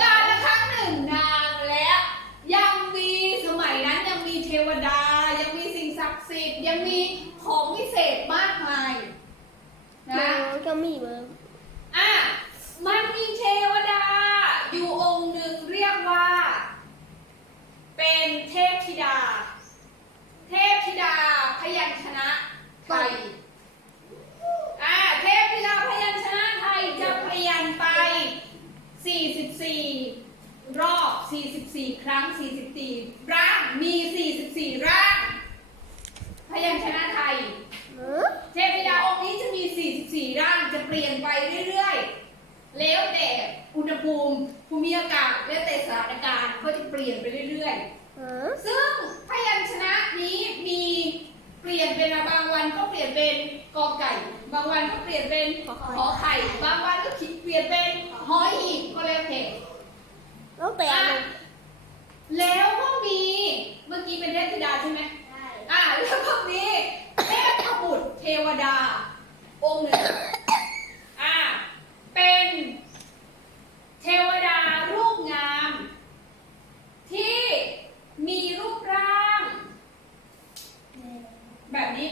กาลครั้งหนึ่งนานแล้ว ยังมีสมัยนั้นยังมีเทวดา ยังมีสิ่งศักดิ์สิทธิ์ยังมีของวิเศษมากมายนะ มันก็มีเบอร์ อะมันมีเทวดา อยู่องค์หนึ่งเรียกว่า เป็นเทพธิดา เทพธิดาพยัญชนะไทยอะเทพธิดาพยัญชนะไทยจะเปลี่ยนไป 44 รอบ 44 ครั้ง 44 ร่าง มี 44 ร่าง พยัญชนะไทยเออเทพธิดาองค์นี้จะมี 44 ร่าง จะเปลี่ยนไปเรื่อยๆ แล้วแต่อุณหภูมิ ภูมิอากาศ แล้วแต่สถานการณ์ก็จะเปลี่ยนไปเรื่อยเออๆซึ่งพยัญชนะนี้มีเปลี่ยนเป็นบางวันก็เปลี่ยนเป็นกอไก่ บางวันก็เปลี่ยนเป็นขอไข่ บางวันก็เปลี่ยนเป็นหอยหีบก็แล้วแต่ แล้วแต่อะมันแล้วก็มีเมื่อกี้เป็นเทพธิดาใช่ไหมอ่าแล้วก็มีเทพบุตรเทวดา องค์หนึ่งอ่าเป็นเทวดารูปงาม ที่มีรูปร่าง แบบนี้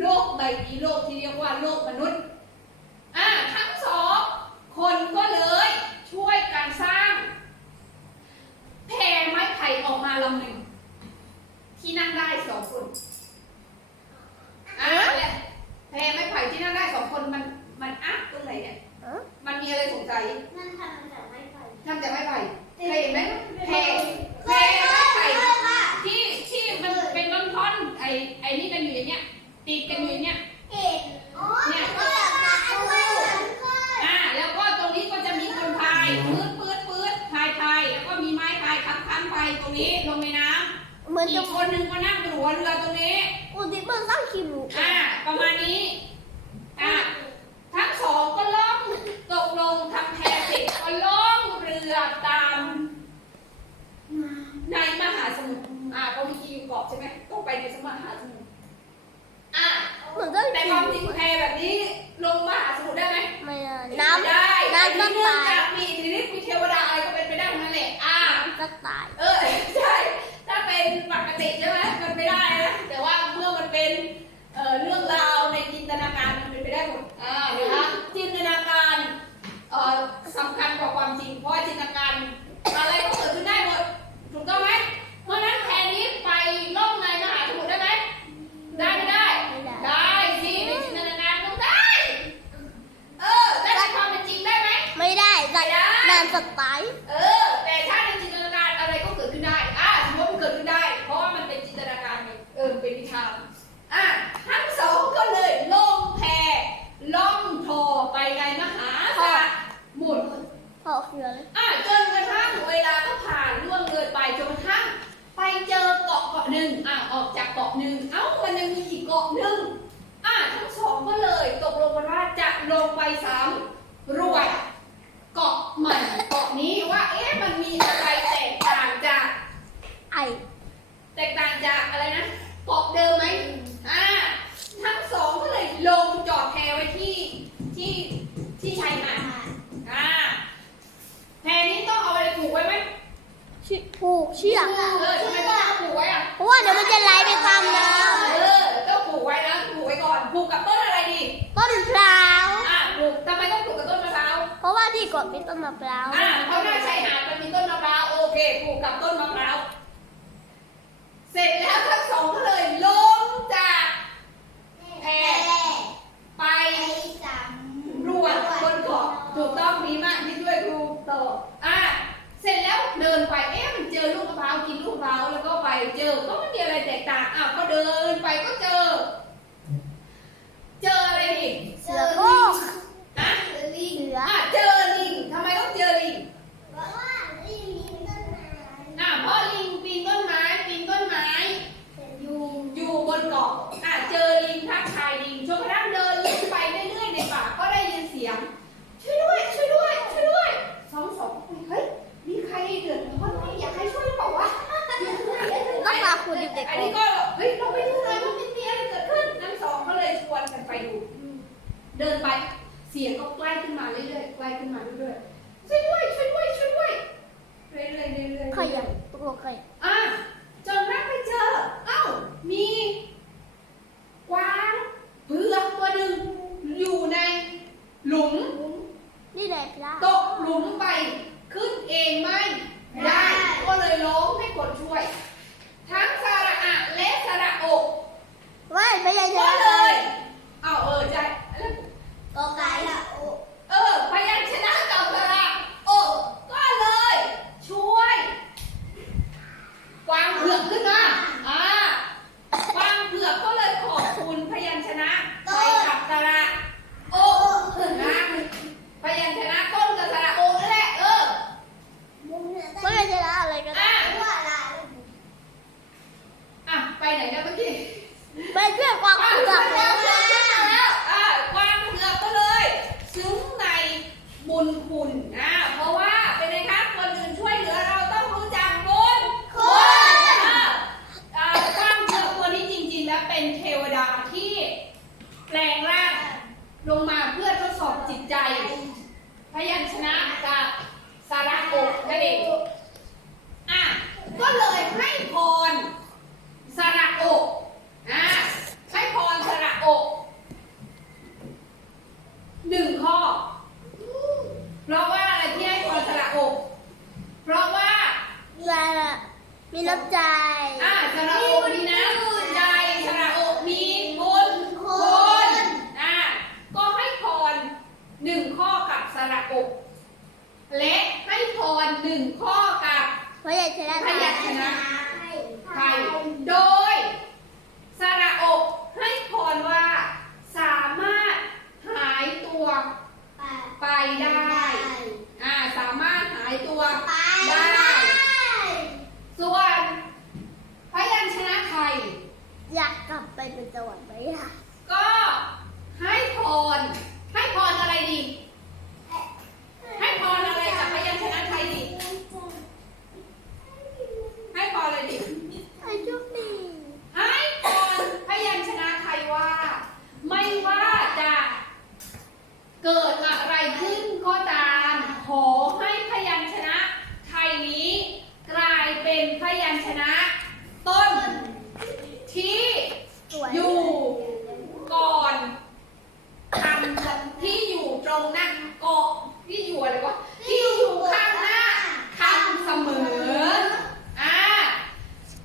โลกใบนี้โลกที่เรียกว่าโลกมนุษย์ อ่าทั้งสองคนก็เลยช่วยกันสร้าง แพไม้ไผ่ออกมาลำหนึ่ง ที่นั่งได้สองคนอ่าและแพไม้ไผ่ที่นั่งได้สองคนมันมันอักตรงไหนเนี่ย เออ มันมีอะไรสงสัย ทำจากไม้ไผ่เคยเห็นไหมแพแพไม้ไผ่ที่ที่มันเป็นต้นท่อนๆ ไอ้ไอ้นี่กันอยู่อย่างเงี้ยติดกันอยู่อย่างเงี้ยอ่าแล้วก็ตรงนี้ก็จะมีคนพายปื๊ดปื๊ดปื๊ดพายพายแล้วก็มีไม้พายค้ำค้ำพายตรงนี้ลงในน้เหมือนำอีจะกคนหนึ่งก็นั่งบนหัวเรือตรงนี้อุดิเบิร์สร้างคิวอ่าประมาณนี้อ่าทั้งสองก็ล่องตกลงทำแพเสร็จก็ล่องเรือตามในมหาสมุทร อบใช่ไหมต้องไปในสมหาสมุทรอะแต่ความจริงแพแบบนี้ลงมหาสมุทรได้ไหมไม่ได้น้ำได้น้ำก็ตายจากมีอิทธิฤทธิ์มีเทวดาอะไรก็เป็นไปได้ทั้งนั้นแหละอะก็ตาย เออใช่ ถ้าเป็นปกติใช่ไหมมันไม่ได้นะแต่ว่าเมื่อมันเป็นเอ่อเรื่องราวในจินตนาการมันเป็นไปได้หมดอ่านะคะจินตนาการเอ่อสำคัญกว่าความจริงเพราะจินตนาการอะไรก็เกิดขึ้นได้หมด ผูกเชือกเออทำไมไม่เอาผูกไว้อะเพราะว่าเดี๋ยวมันจะไหลไปตามนะเออต้องผูกไว้นะผูกไว้ก่อนผูกกับต้นอะไรดี ต้นมะพร้าวอะผูกทำไมต้องผูกกับต้นมะพร้าวเพราะว่าที่กามีต้นมะพร้าวอะเพราะหน้าชายหาดมันมีต้นมะพร้าวโอเคผูกกับต้นมะพร้าวเสร็จแล้วทั้งสองก็เลยลงจากแพไปสำรวจบนเกาะถูกต้องดีมากที่ช่วยครูตอบ นไป เอ๊ะมันเจอลูกมะพร้าวกินลูกมะพร้าวแล้วก็ไปเจอ ก็ไม่มีอะไรแตกต่างอ้าวก็เดินไปก็เจอ เจออะไรนี่เจอลิงฮะเสือลิงอะเจอลิงทำไมต้องเจอลิงเพราะลิงปีนต้นไม้อะเพราะลิงปีนต้นไม้ปีนต้นไม้ อยู่อยู่บนเกาะอะเจอลิงทักทายลิงชมพระเดิน เทวดาที่แปลงร่างลงมาเพื่อทดสอบจิตใจ พยัญชนะกับสาระอกนั่นเองอะก็เลยให้พรสาระอกอะให้พรสาระอกหนึ่งข้อ เพราะว่าอะไรที่ให้พรสาระอก เพราะว่ามีรับใจอะสาระอกนี่นะ เป็นพยัญชนะ ต้น ที่อยู่ก่อนคำที่อยู่ตรงหน้าเกาะที่อยู่อะไรวะที่อยู่ข้างหน้าคำเสมออ่า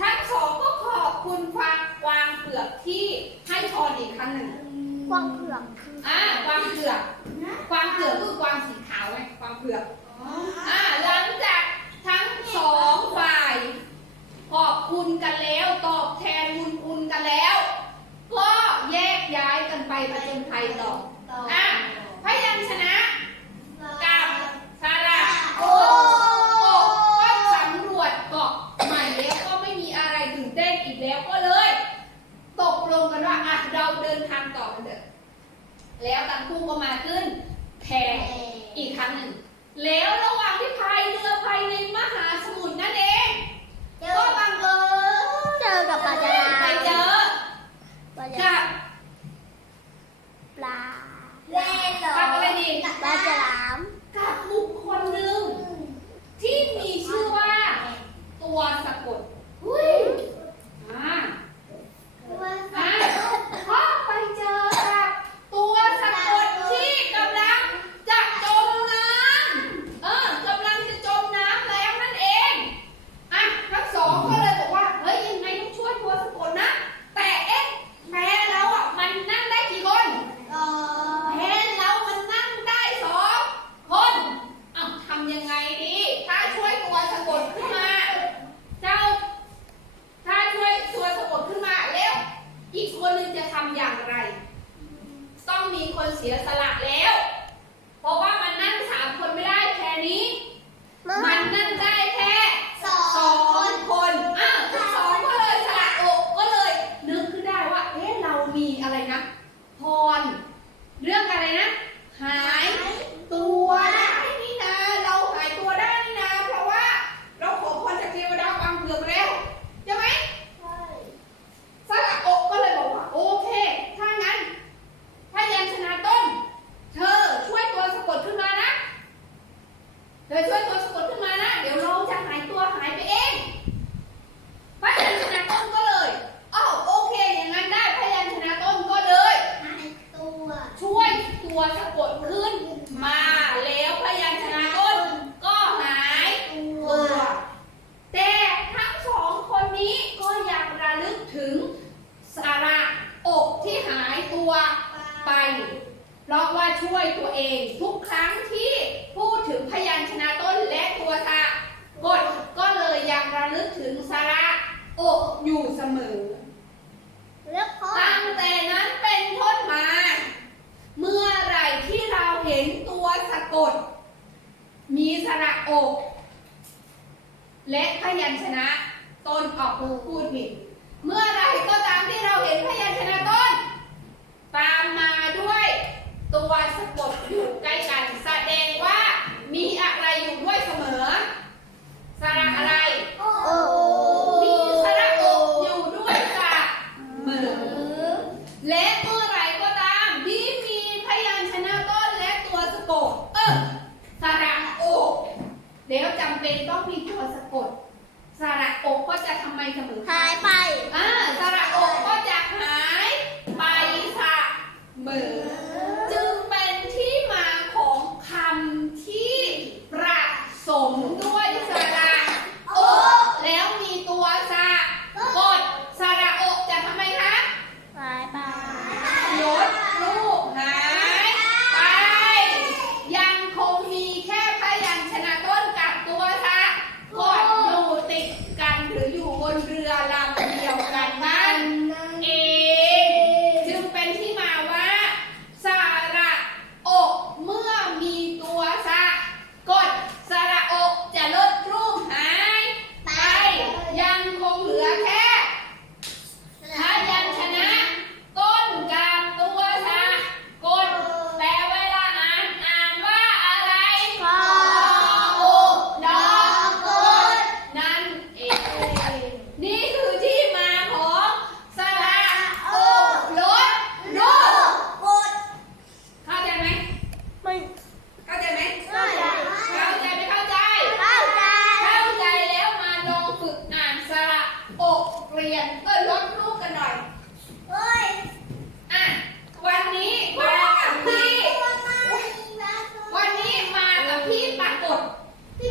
ทั้งสองก็ขอบคุณความกวางเผือกที่ให้พรอีกครั้งหนึ่งกวางเผือกอ่ากวางเผือกกวางเผือกคือกวางสีขาวไงกวางเผือก เพราะว่าช่วยตัวเองทุกครั้งที่พูดถึงพยัญชนะต้นและตัวสะกดก็เลยยังระลึกถึงสระอกอยู่เสมอตั้งแต่นั้นเป็นต้นมา เมื่อไหร่ที่เราเห็นตัวสะกด มีสระอก และพยัญชนะต้นออกพูดผิดเมื่อไรก็ตามที่เราเห็นพยัญ vai essa